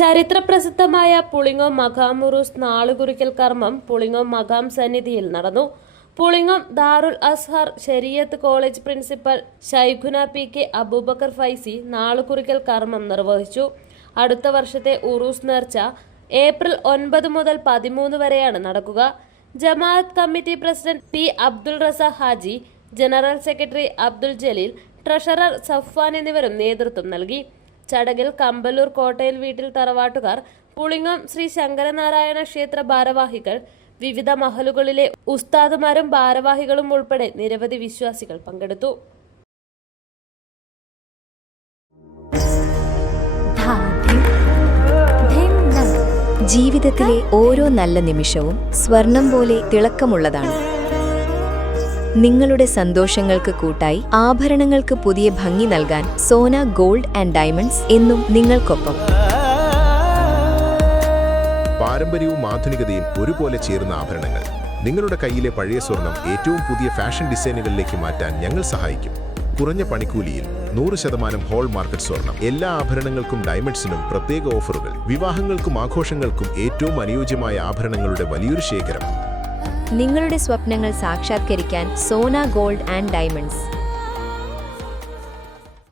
ചരിത്രപ്രസിദ്ധമായ പുളിങ്ങോം മഖാമുറൂസ് നാളുകുറിക്കൽ കർമ്മം പുളിങ്ങോം മഖാം സന്നിധിയിൽ നടന്നു. പുളിങ്ങോം ദാറുൽ അസ്ഹർ ശരീയത്ത് കോളേജ് പ്രിൻസിപ്പൽ ഷൈഖുന പി കെ അബൂബക്കർ ഫൈസി നാളുകുറിക്കൽ കർമ്മം നിർവഹിച്ചു. അടുത്ത വർഷത്തെ ഉറൂസ് നേർച്ച ഏപ്രിൽ ഒൻപത് മുതൽ പതിമൂന്ന് വരെയാണ് നടക്കുക. ജമാഅത്ത് committee president P Abdul Raza Haji general secretary Abdul Jaleel treasurer Safwan എന്നിവരും നേതൃത്വം നൽകി. ചടങ്ങിൽ കമ്പലൂർ കോട്ടയിൽ വീട്ടിൽ തറവാട്ടുകാർ പുളിങ്ങം ശ്രീ ശങ്കരനാരായണ ക്ഷേത്ര ഭാരവാഹികൾ വിവിധ മഹലുകളിലെ ഉസ്താദുമാരും ഭാരവാഹികളും ഉൾപ്പെടെ നിരവധി വിശ്വാസികൾ പങ്കെടുത്തു. ജീവിതത്തിലെ ഓരോ നല്ല നിമിഷവും സ്വർണം പോലെ തിളക്കമുള്ളതാണ്. നിങ്ങളുടെ സന്തോഷങ്ങൾക്ക് കൂട്ടായി ആഭരണങ്ങൾക്ക് പുതിയ ഭംഗി നൽകാൻ സോന ഗോൾഡ് ആൻഡ് ഡയമണ്ട്സ് എന്നും നിങ്ങൾക്കൊപ്പം. പാരമ്പര്യവും ആധുനികതയും ഒരുപോലെ ചേർന്ന ആഭരണങ്ങൾ. നിങ്ങളുടെ കയ്യിലെ പഴയ സ്വർണം ഏറ്റവും പുതിയ ഫാഷൻ ഡിസൈനുകളിലേക്ക് മാറ്റാൻ ഞങ്ങൾ സഹായിക്കും. കുറഞ്ഞ പണിക്കൂലിയിൽ നൂറ് ശതമാനം ഹോൾ മാർക്കറ്റ് സ്വർണം. എല്ലാ ആഭരണങ്ങൾക്കും ഡയമണ്ട്സിനും പ്രത്യേക ഓഫറുകൾ. വിവാഹങ്ങൾക്കും ആഘോഷങ്ങൾക്കും ഏറ്റവും അനുയോജ്യമായ ആഭരണങ്ങളുടെ വലിയൊരു ശേഖരം. നിങ്ങളുടെ സ്വപ്നങ്ങൾ സാക്ഷാത്കരിക്കാൻ സോന ഗോൾഡ് ആൻഡ് ഡയമണ്ട്സ്.